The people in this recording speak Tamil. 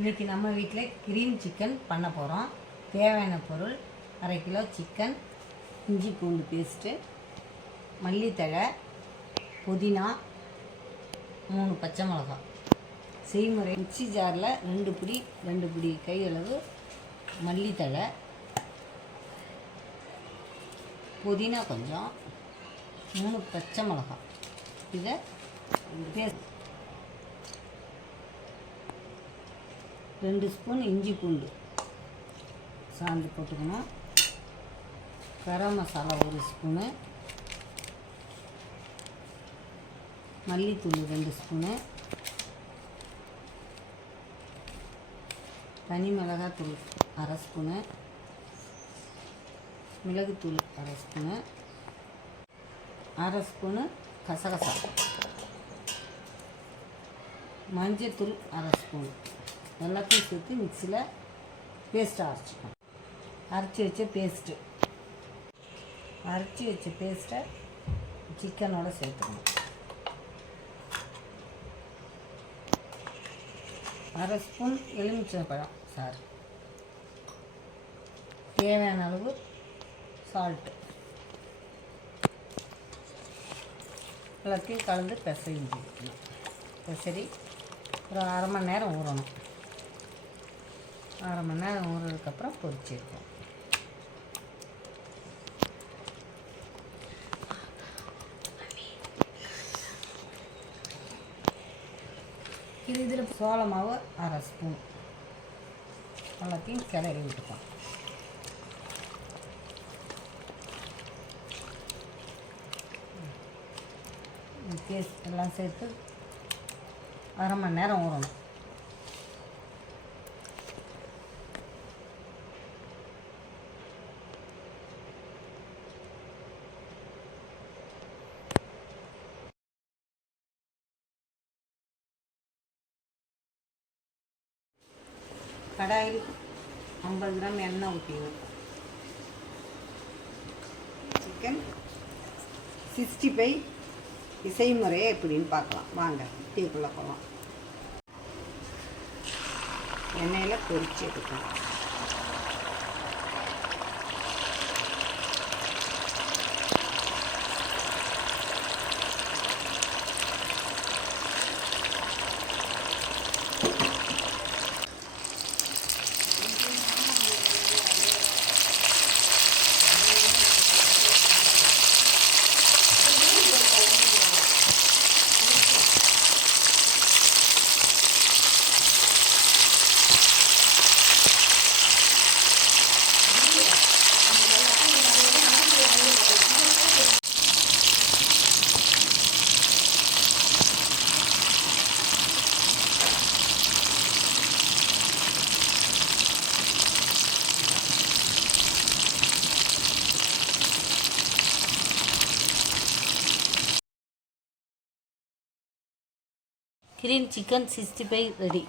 இன்றைக்கி நம்ம வீட்டில் கிரீன் சிக்கன் பண்ண போகிறோம். தேவையான பொருள்: அரை கிலோ சிக்கன், இஞ்சி பூண்டு பேஸ்ட்டு, மல்லித்தழை, புதினா, 3 பச்சை மிளகாய். செய்முறை: மிக்சி ஜாரில் 2 பிடி கையளவு மல்லித்தழை, புதினா கொஞ்சம், 3 பச்சை மிளகாய். இதை பேஸ்ட் 2 ஸ்பூன் இஞ்சி பூண்டு சாந்து போட்டுக்கணும். கரம் மசாலா 1 ஸ்பூனு, மல்லித்தூள் 2 ஸ்பூனு, தனி மிளகாத்தூள் 1/2 ஸ்பூனு, மிளகுத்தூள் 1/2 ஸ்பூனு, 1/2 ஸ்பூனு கசகசா, மஞ்சத்தூள் 1/2 ஸ்பூன். எல்லாத்தையும் சேர்த்து மிக்சியில் பேஸ்ட்டாக அரைச்சிக்கணும். அரைச்சி வச்ச பேஸ்ட்டை சிக்கனோடு சேர்த்துக்கணும். 1/2 ஸ்பூன் எலுமிச்சம்பழம் சாறு, தேவையான அளவு சால்ட்டு, எல்லாத்தையும் கலந்து பிசைஞ்சிக்கணும். பிசறி ஒரு 1/2 மணி நேரம் ஊறணும். 1/2 மணி நேரம் ஊறுறதுக்கப்புறம் பொரிச்சிருக்கோம். இதில் சோள மாவு 1/2 ஸ்பூன் எல்லாத்தையும் கிளறி விட்டுப்போம். பேஸ்ட் எல்லாம் சேர்த்து 1/2 மணி நேரம் ஊறணும். கடாயில் 50 கிராம் எண்ணெய் ஊற்றிக்கணும். சிக்கன் 65 செய்முறையை எப்படின்னு பார்க்கலாம் வாங்க. டீக்குள்ளே போகலாம். எண்ணெயில் பொரிச்சு எடுக்கணும். Green chicken 65 ready.